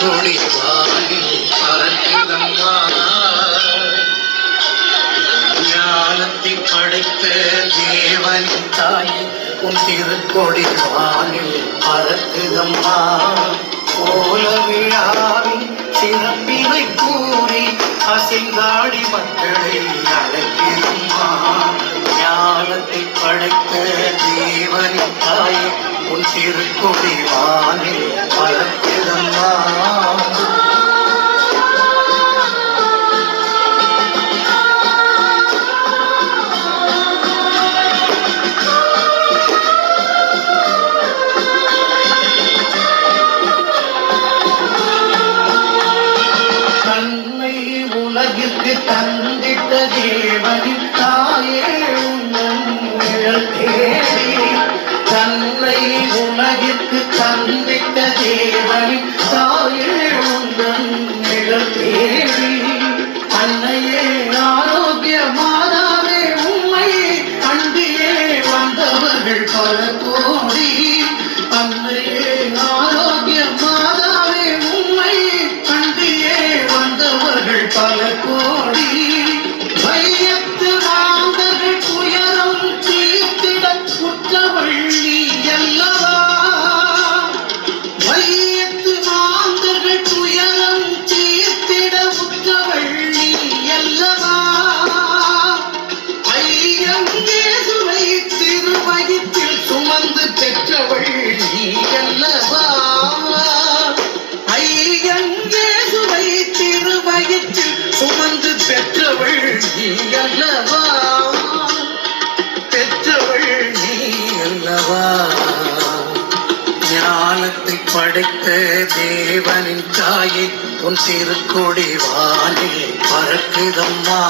திருக்கொடி வானில் பறக்கிறம்மா. ஞானத்தை படைத்த தேவனின் தாயே உன் திருக்கொடி வானில் பறக்குதம்மா. கோல விழாவின் சிறப்பினை கூறி அசைந்தாடி மக்களை அழைக்கிறம்மா. ஞானத்தை படைத்த தேவனின் தாயே உன் திருக்கொடி வானில் பறக்குதம்மா. உலகிற்கு தந்திட்ட தேவனின் தாயே உன் நிழல் தேடி. தன்னை உலகிற்கு தந்திட்ட தேவனின் தாயே உன் நிழல் தேடி. அன்னையே ஆரோக்கிய மாதாவே உம்மை அண்டியே வந்தவர்கள் பல கோடி. அன்னையே ஆரோக்கிய மாதாவே உம்மை அண்டியே வந்தவர்கள் பல கோடி. வையத்து மாந்தர்கள் துயரம் தீர்த்திட உற்றவள் நீ அல்லவா. வையத்து மாந்தர்கள் துயரம் தீர்த்திட உற்றவள் நீ அல்லவா. ஐயம் இயேசுவை திருவயிற்றில் சுமந்து பெற்றவள் நீ அல்லவா. ஐயம் இயேசுவை திருவயிற்றில் சுமந்து பெற்றவள் நீ அல்லவா. பெற்றவள் நீ அல்லவா. ஞானத்தை படைத்த தேவனின் தாயே உன் திருக்கொடி வானில் பறக்குதம்மா.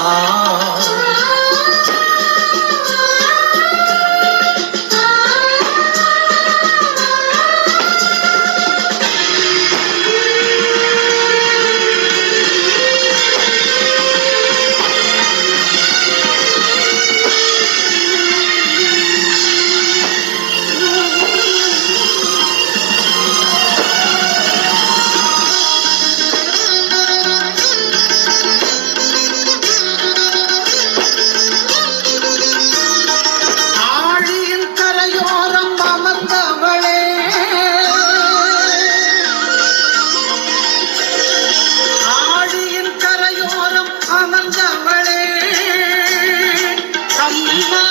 அமர்ந்தவளே அம்மா